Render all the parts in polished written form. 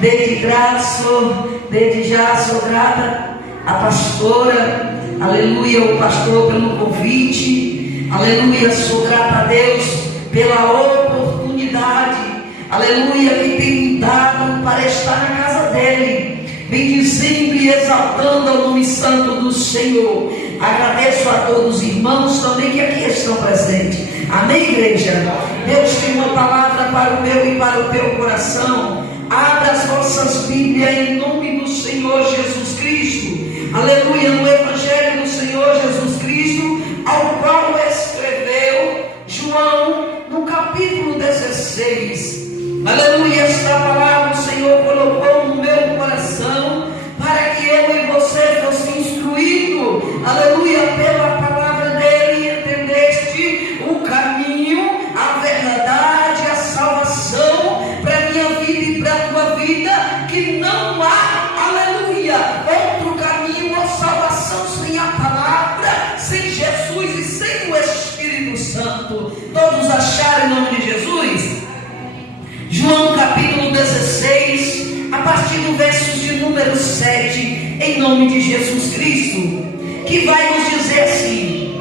Desde já sou grata à pastora, aleluia, o pastor pelo convite, aleluia, sou grata a Deus pela oportunidade, aleluia, que tem me dado para estar na casa dele, bendizendo e exaltando o nome santo do Senhor. Agradeço a todos os irmãos também que aqui estão presentes. Amém, igreja? Deus tem uma palavra para o meu e para o teu coração. Abra as vossas Bíblias em nome do Senhor Jesus Cristo. Aleluia, no Evangelho do Senhor Jesus Cristo, ao qual escreveu João, no capítulo 16. Aleluia, esta palavra o Senhor colocou no meu coração, para que eu e você fosse instruído, aleluia, pela palavra dele, e entendeste o caminho, a verdade, a salvação, para a minha vida e para a tua vida, que não há, aleluia, outro caminho ou salvação sem a palavra, sem Jesus e sem o Espírito Santo. Todos acharam em nome de Jesus? João capítulo 16, a partir do verso de número 7, em nome de Jesus Cristo, que vai nos dizer assim: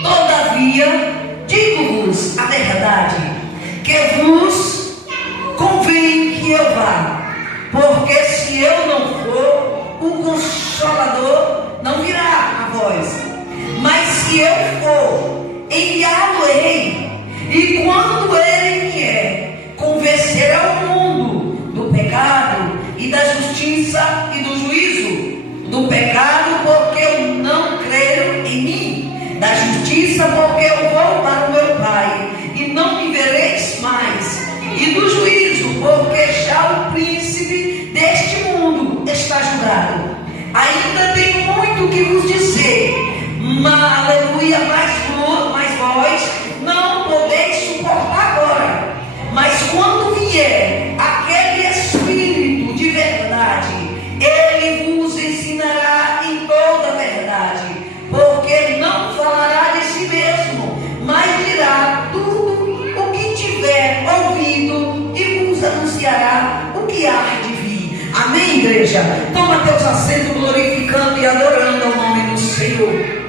todavia, digo-vos a verdade, que vos convém que eu vá, porque se eu não for, o Consolador não virá a vós, mas se eu for, enviá-lo-ei, e quando ele vier, convencerá o mundo do pecado e da justiça e do juízo. Do pecado, porque eu não creio em mim; da justiça, porque eu vou para o meu Pai e não me vereis mais; e do juízo, porque já o príncipe deste mundo está julgado. Ainda tenho muito que vos dizer, mas, aleluia, mas vós não podeis suportar agora. Mas quando vier aquele Espírito de verdade, ele vos ensinará em toda a verdade, porque não falará de si mesmo, mas dirá tudo o que tiver ouvido e vos anunciará o que há de vir. Amém, igreja? Toma teus assentos, glorificando e adorando ao nome do Senhor.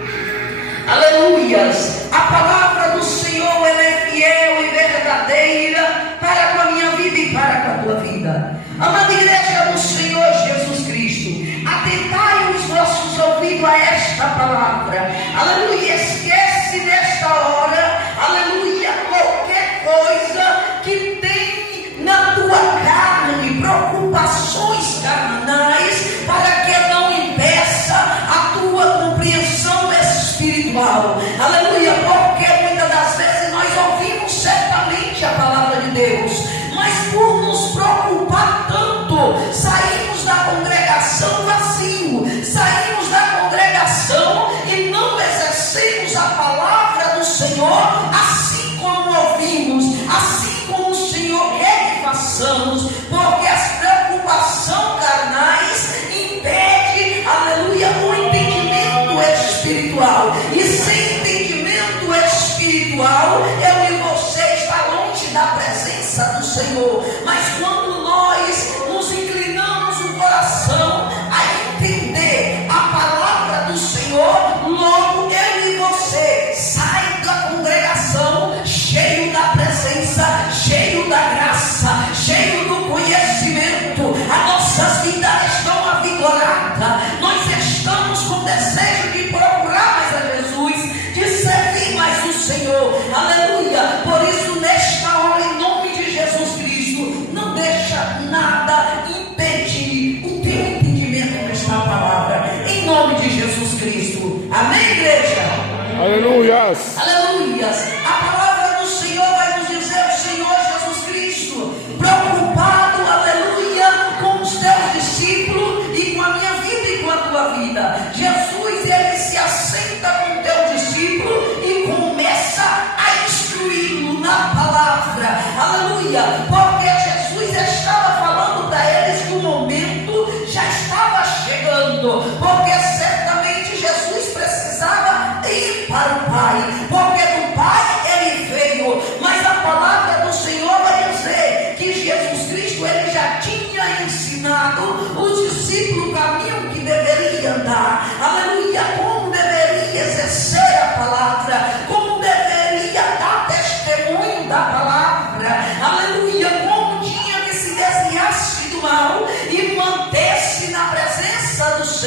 Aleluias. A palavra do Senhor, ela é fiel e verdadeira para com a minha vida e para com a tua vida. Amada igreja do Senhor Jesus Cristo, atentai os vossos ouvidos a esta palavra. Aleluia. Esquece nesta hora, aleluia, qualquer coisa que tem na tua carne, preocupações carnais, para que não impeça a tua compreensão espiritual. Aleluia, porque muitas das vezes nós ouvimos certamente a palavra de Deus, mas por nos preocupar tanto, saímos da congregação vazio, saímos da congregação e não exercemos a palavra do Senhor, assim como ouvimos, assim como o Senhor quer que façamos, porque as preocupações carnais impedem, aleluia, o entendimento espiritual. E sem entendimento espiritual, eu e você está longe da presença do Senhor. Mas quando nós nos inclinamos o coração a entender a palavra do Senhor, logo eu e você sai da congregação cheio da presença, cheio da graça, cheio do conhecimento. As nossas vidas estão avigoradas. Nós estamos com desejo de procurar mais a Jesus, de servir mais o Senhor. Aleluia. Por isso, nesta hora, em nome de Jesus Cristo, não deixa nada impedir o teu entendimento nesta palavra, em nome de Jesus Cristo. Amém, igreja? Aleluias. Aleluias. A palavra do Senhor vai nos dizer: o Senhor Jesus Cristo, preocupado, aleluia, com os teus discípulos e com a minha vida e com a tua vida. Jesus, ele se assenta com o teu discípulo e começa a instruí-lo na palavra. Aleluia. Porque Jesus estava falando para eles que o momento já estava chegando, porque certamente Jesus precisava ir para o Pai, porque do Pai ele veio. Mas a palavra do Senhor vai dizer que Jesus Cristo, ele já tinha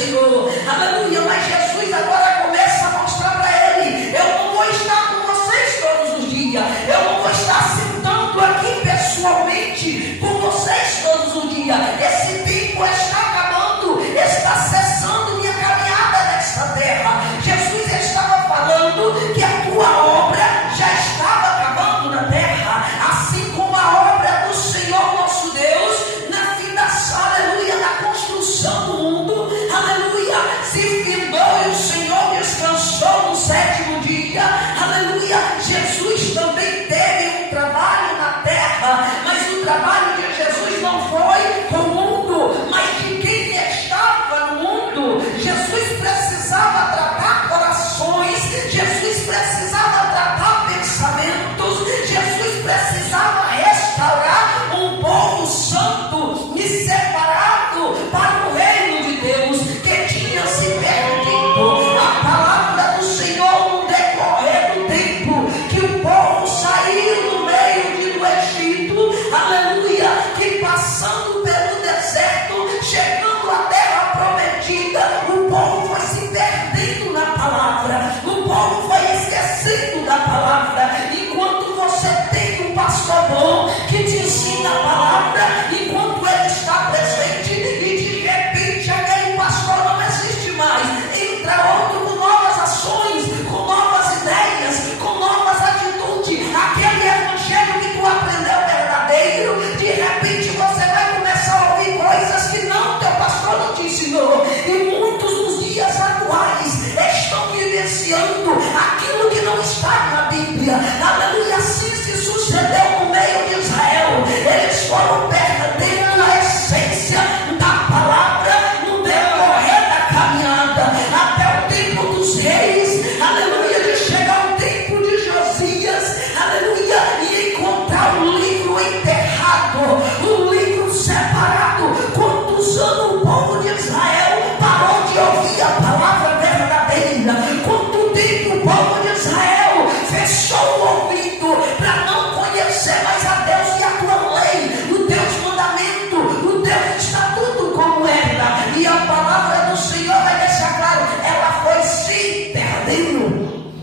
Senhor. Aleluia. Mas Jesus agora começa a mostrar para ele: eu não vou estar com vocês todos os dias. Eu não vou estar sentando aqui pessoalmente com vocês todos os dias. Esse tempo está acabando, está cessando minha caminhada nesta terra. Jesus estava falando que a tua obra já estava acabando na terra, assim como a obra do Senhor nosso Deus na fundação, aleluia, na construção do mundo, aleluia, se findou e o Senhor descansou no sétimo dia, aleluia. Jesus também teve um trabalho na terra, mas o trabalho de Jesus não foi com o mundo, mas de quem estava no mundo. Jesus precisava tratar corações, Jesus precisava tratar pensamentos, Jesus precisava restaurar um povo santo e separado para o reino de Deus, que tinha se perdido. A palavra do Senhor no decorrer do tempo que o povo saiu no meio do Egito, aleluia, que passando pelo deserto, chegando à terra prometida, o povo foi se perdendo na palavra, o povo foi esquecendo da palavra. Enquanto você tem um pastor bom que te ensina a palavra, enquanto ele está presente e de repente aquele pastor não existe mais, entra outro com novas ações, com novas ideias, com novas atitudes, aquele evangelho que tu aprendeu verdadeiro, de repente você vai começar a ouvir coisas que não, teu pastor não te ensinou. E muitos nos dias atuais estão vivenciando aquilo que não está na Bíblia, aleluia. Assim se sucedeu no meio de Israel. Eles foram perdendo a essência da palavra no decorrer da caminhada, até o tempo dos reis, aleluia, de chegar o tempo de Josias, aleluia, e encontrar um livro enterrado, um livro separado. Quantos anos o povo de Israel parou de ouvir a palavra verdadeira? Quanto tempo o povo de Israel fechou o ouvido para não conhecer mais a Deus e a tua lei, o Deus mandamento, o Deus estatuto como era? E a palavra do Senhor vai deixar claro, ela foi se perdendo.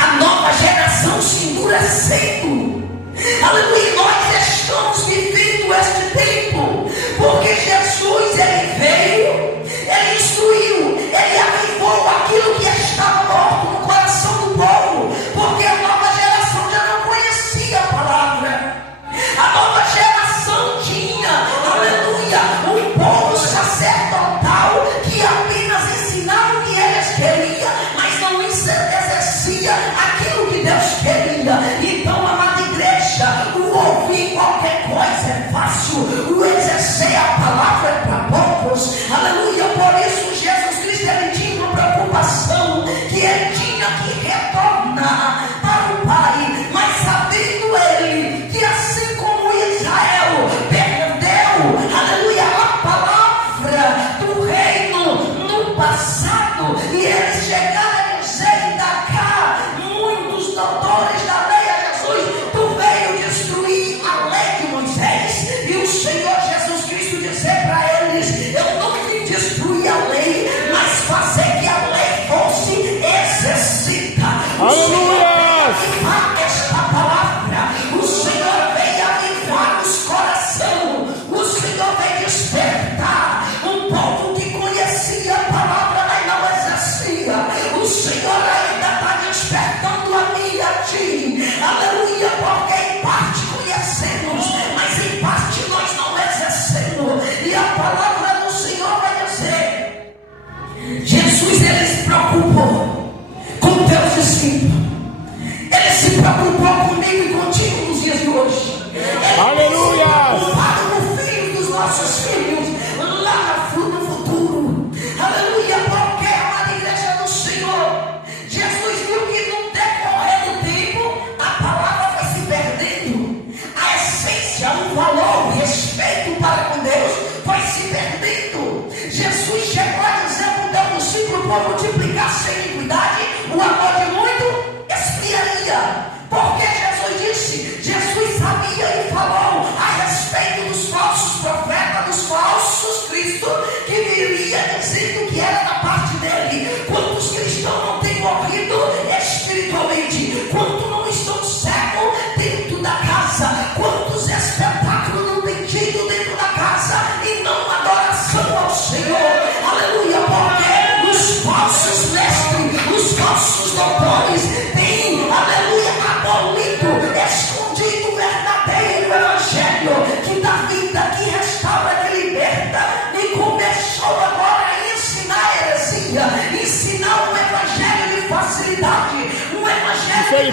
A nova geração se endurecendo, aleluia. Nós estamos vivendo este tempo porque Jesus, ele veio, ele instruiu, ele avivou aquilo que estava morto no coração do povo, porque a nova geração já não conhecia a palavra. A nova geração tinha, aleluia, um povo sacerdotal que apenas ensinava o que eles queriam, mas não exercia aquilo que Deus queria. Então, amada igreja, o ouvir qualquer coisa é fácil, o exercer a palavra é para poucos, aleluia. Por isso Jesus Cristo, ele tinha uma preocupação, que ele tinha que retornar para o Pai, mas sabendo ele que assim como Israel perdeu, aleluia, a palavra do reino no passado, e eles chegaram a dizer da cá, muitos doutores da lei, a Jesus, tu veio destruir a lei de Moisés, e o Senhor Jesus Cristo dizer para eles: eu não vim destruir a lei, mas fazer que a lei fosse exercida. Aleluia! Esta palavra, o Senhor veio avivar os corações, o Senhor veio despertar um povo que conhecia a palavra, mas não exercia. O Senhor ainda está despertando a mim e a ti, aleluia, porque em parte conhecemos, mas em parte nós não exercemos. E a palavra do Senhor vai dizer: Jesus, ele se preocupou com teus discípulos, ele se preocupou comigo e contigo nos dias de hoje. Aleluia! Preocupado com o filho dos nossos filhos lá no futuro, aleluia. Porque, amada igreja do Senhor, Jesus viu que no decorrer do tempo a palavra foi se perdendo, a essência, o valor, o respeito para com Deus foi se perdendo. Jesus chegou a dizer para o teu discípulo: por multiplicar-se a iniquidade, o amor de muito esfriaria. Porque Jesus disse, Jesus sabia e falou a respeito dos falsos profetas, dos falsos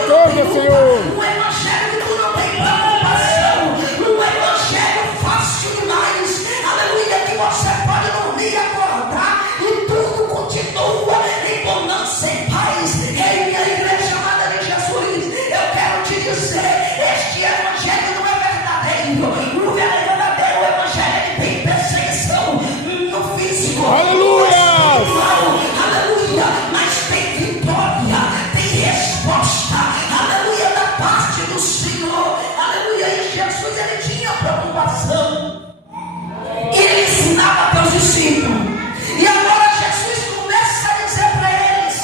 coisa, Senhor. Um evangelho que tu não tem preocupação. Um evangelho fácil demais. Aleluia, que você pode dormir e acordar e tudo continua em bonança, em paz. Ei, minha igreja amada de Jesus, eu quero te dizer, este evangelho não é verdadeiro. O verdadeiro evangelho é que tem perseguição no físico. Aleluia! Aleluia, mas tem vitória, tem resposta, aleluia, da parte do Senhor, aleluia. E Jesus, ele tinha preocupação, e ele ensinava para os discípulos, e agora Jesus começa a dizer para eles,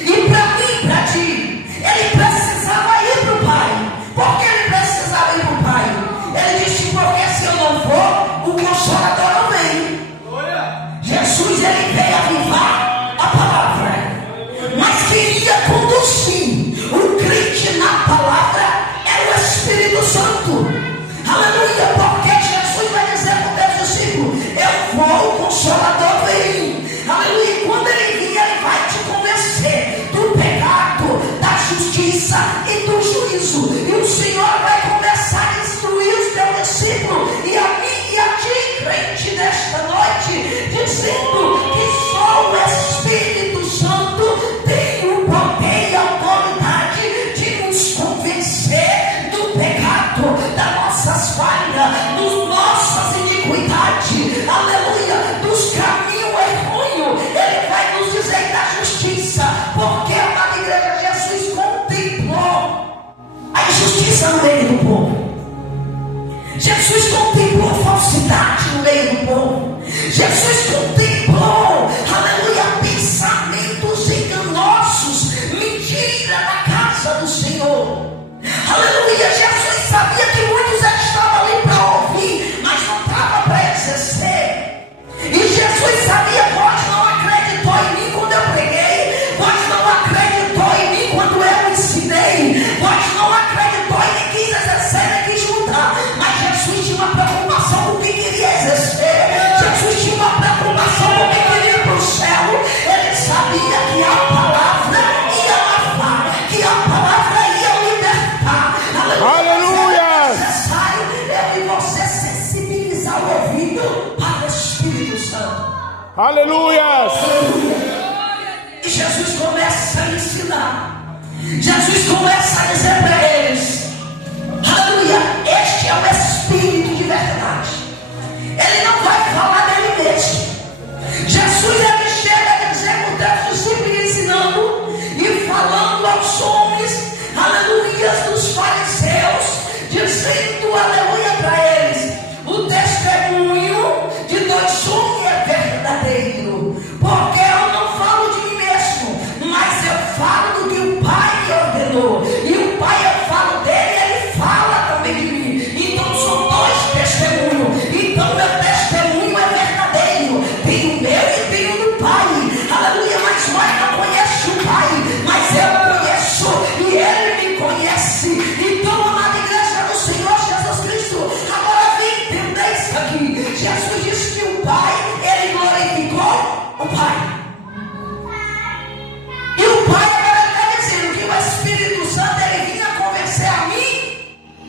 e para mim, para ti, ele precisava ir para o Pai. Por que ele precisava ir para o Pai? Ele disse, porque se eu não for, o Consolador não vem. Jesus, ele veio avivar a palavra, mas queria conduzir o crente na palavra, era o Espírito Santo. Aleluia, porque Jesus vai dizer para os teus discípulos, eu vou, o Consolador vem. Aleluia, e quando ele vir, ele vai te convencer do pecado, da justiça e do juízo. E o Senhor vai começar a instruir os teus discípulos e a mim e a ti, crente, nesta noite, dizendo que só o Espírito Santo tem o poder e a autoridade de nos convencer do pecado, das nossas falhas, das nossas iniquidades, aleluia, dos caminhos errôneos. Ele vai nos dizer da justiça, porque a amada igreja, Jesus contemplou a injustiça no meio do povo. Jesus contemplou a falsidade no meio do povo. Jesus contemplou, aleluia, pensamentos enganosos, mentira na casa do Senhor. Aleluia, Jesus sabia que muitos estavam ali para ouvir, mas não estavam para exercer. E Jesus sabia, vós não acreditou em mim quando eu preguei, vós não acreditou em mim quando eu ensinei, vós não acreditou e nem quis exercer, nem quis lutar. Mas Jesus tinha uma preocupação com o que queria exercer. Jesus tinha uma preocupação com o que queria ir para o céu. Ele sabia que a palavra ia lavar, que a palavra ia libertar. Aleluia! É necessário eu e você sensibilizar o ouvido para o Espírito Santo. Aleluia! E Jesus começa a ensinar. Jesus começa a dizer para eles, aleluia, este é o Espírito de verdade. Ele não vai falar dele mesmo. Jesus, ele chega a dizer para os teus discípulos, ensinando e falando aos homens, aleluia, dos fariseus, dizendo, aleluia, para eles, o testemunho de dois homens é verdadeiro, porque eu não falo de mim mesmo, mas eu falo do que o Pai me ordenou, e o Pai, eu falo dele, ele fala também de mim. Então são dois testemunhos. Então meu testemunho é verdadeiro, tem o meu e tem o do Pai, aleluia. Mas nós não conhecemos o Pai, mas eu conheço e ele me conhece. Então, amada igreja do Senhor Jesus Cristo, agora vem entender isso aqui. Jesus disse que o Pai, ele glorificou o Pai. E o Pai agora está dizendo que o Espírito Santo, ele vinha convencer a mim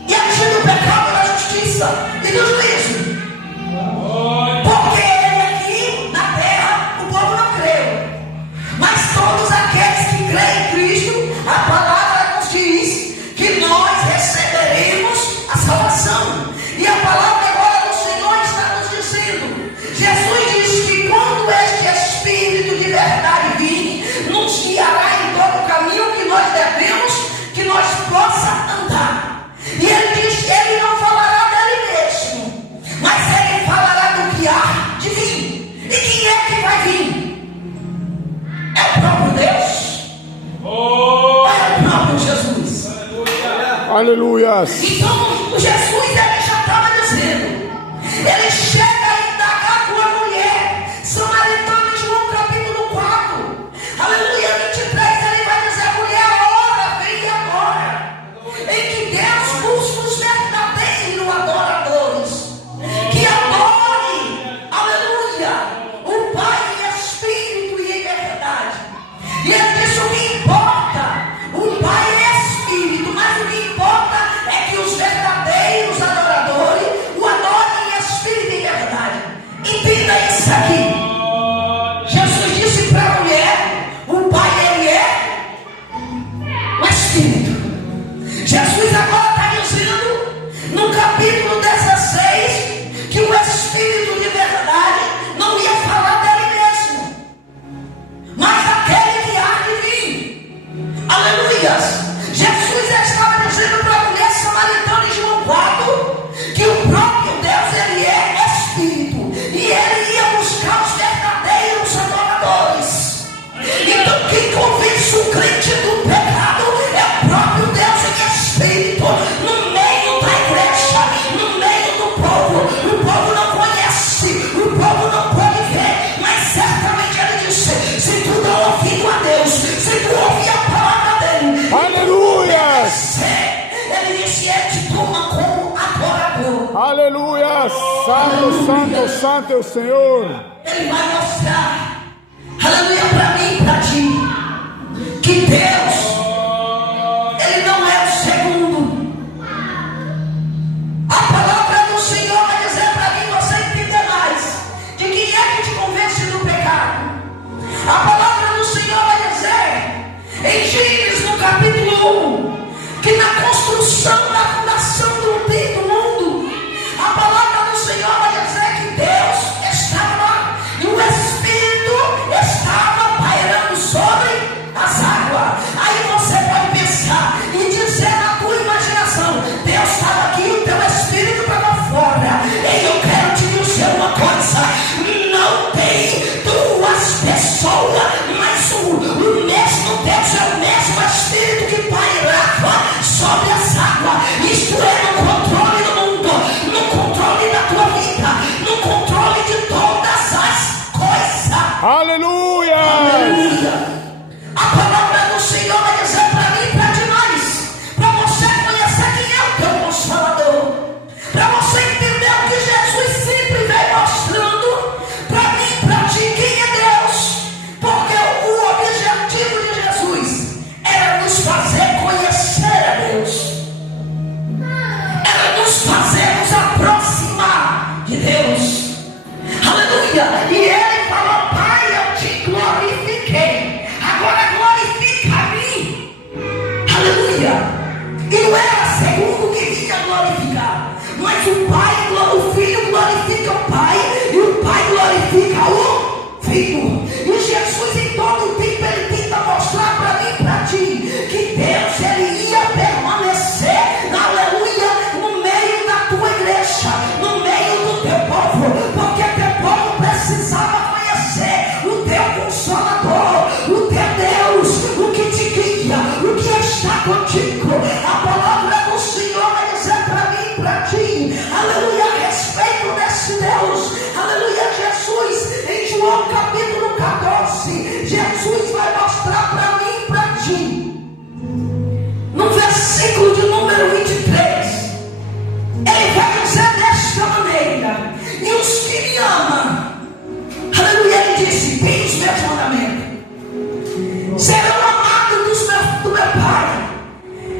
e a ti do pecado, da justiça e do juízo. Porque ele aqui na terra, o povo não creu. Mas todos aqueles que creem em Cristo, a palavra nos diz que nós receberemos a salvação. E a palavra agora do Senhor está nos dizendo. Jesus disse que quando este Espírito de verdade vir, nos guiará em todo o caminho que nós devemos, que nós possa andar. E ele diz que ele não falará dele mesmo, mas ele falará do que há de vir. E quem é que vai vir? É o próprio Deus? Ou é o próprio Jesus? Aleluia! Então o Jesus, ele já estava dizendo, ele chega a indagar com a mulher samaritana em João capítulo 4, aleluia, 23, ele vai dizer, mulher, a hora vem agora, em que Deus busca os verdadeiros adoradores, que adore, aleluia, o Pai em espírito e em verdade. E ele diz, o que importa, o Pai é espírito. Entenda isso aqui. Jesus disse para a mulher: o Pai, Ele é o Espírito. Jesus agora está dizendo, no capítulo 16, que o Espírito de verdade não ia falar dele mesmo, mas daquele que há de vir. Aleluias. Jesus estava dizendo para a mulher samaritana em João 4 que o próprio Deus, Ele é Espírito, e Ele ia buscar os verdadeiros adoradores. Então quem convence o crente do pecado é o próprio Deus em Espírito, no meio da igreja, no meio do povo. O povo não conhece, o povo não pode ver, mas certamente Ele disse: se tu dá ouvido a Deus, se tu ouvir a palavra dele, Aleluias. Ele disse: Ele te toma como adorador. Aleluia. Santo, santo, santo é o Senhor. Ele vai mostrar, aleluia, para mim e para ti, que Deus, Ele não é o segundo. A palavra do Senhor vai dizer para mim, você entender mais de quem é que te convence do pecado. A palavra do Senhor vai dizer em Gênesis, no capítulo 1, que na construção da fundação do mundo, a palavra do Senhor vai dizer que Deus estava lá e o Espírito estava pairando sobre as águas. Aí você pode pensar e dizer na tua imaginação: Deus estava aqui e o teu Espírito estava fora. E eu quero te dizer uma coisa: não tem duas pessoas, mas o mesmo Deus é o mesmo Espírito que pairava sobre as águas. Isto é, no controle do mundo, no controle da tua vida, no controle de todas as coisas. Aleluia. Aleluia. A palavra do Senhor vai dizer para mim e para ti mais, para você conhecer quem é o teu Consolador, para você entender o que Jesus sempre vem mostrando para mim e para ti quem é Deus, porque o objetivo de Jesus era nos fazer conhecer a Deus, era nos fazer nos aproximar de Deus. Aleluia. E Ele falou: Pai, eu te glorifiquei, agora glorifica a mim. Aleluia. E não era segundo que vinha glorificar, mas o Pai, o Filho glorifica o Pai, e o Pai glorifica o Filho. E Jesus em todo o tempo Ele tenta mostrar para mim e para ti que Deus, Ele ia permanecer, aleluia, no meio da tua igreja, no meio do teu povo, porque teu povo precisava conhecer o teu Consolador, o teu Deus, o que te guia, o que está contigo. A palavra do Senhor vai dizer para mim e para ti, aleluia, a respeito desse Deus, aleluia. Jesus, em João capítulo 14, Jesus vai mostrar para mim e para ti, no versículo de número 23, Ele vai dizer desta maneira: e os que me amam, aleluia, Ele disse: tem os meus mandamentos, serão amados do meu Pai,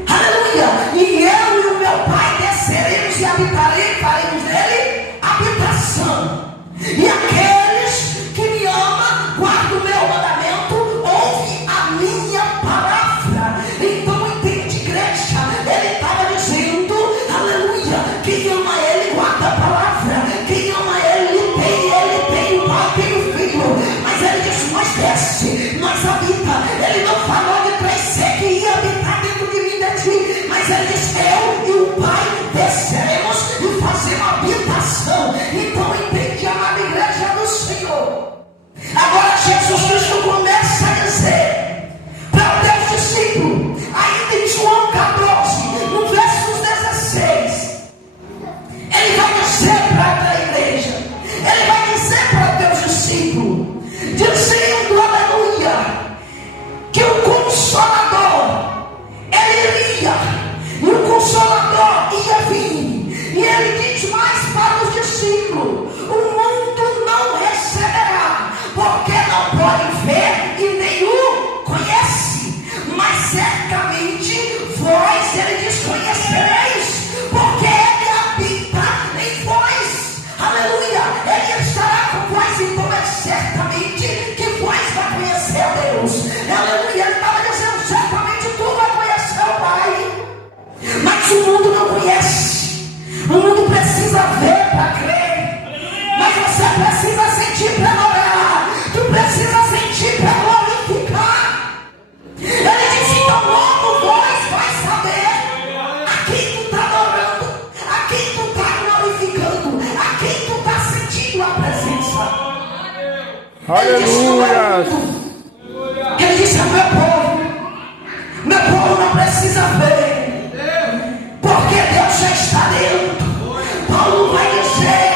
aleluia, e eu e o meu Pai desceremos e habitaremos, faremos nele habitação. E aqueles que me amam guardam o meu mandamento, Ele disse, não é Aleluia. mundo. Ele disse ao meu povo não precisa ver, porque Deus já está dentro. Paulo vai dizer,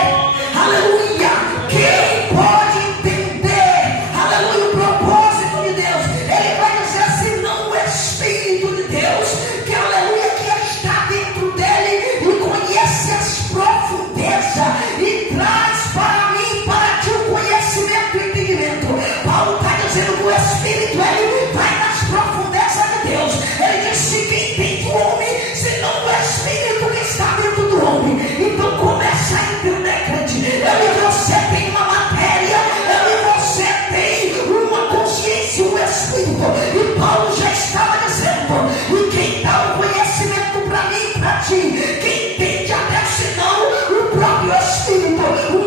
aleluia, quem pode entender, aleluia, o propósito de Deus? Ele vai dizer assim, não o Espírito de Deus, que aleluia, que está dentro dele e conhece as profundezas e traz para mim, para ti o conhecimento e o entendimento. Paulo está dizendo que o Espírito, ele vai nas profundezas de Deus. Ele disse, quem entende o homem, senão o Espírito que está dentro do homem. Então começa a entender, crente. Eu e você tem uma matéria, eu e você tem uma consciência, um Espírito. E Paulo já estava dizendo, e quem dá o conhecimento para mim e para ti, quem entende até senão o próprio Espírito. O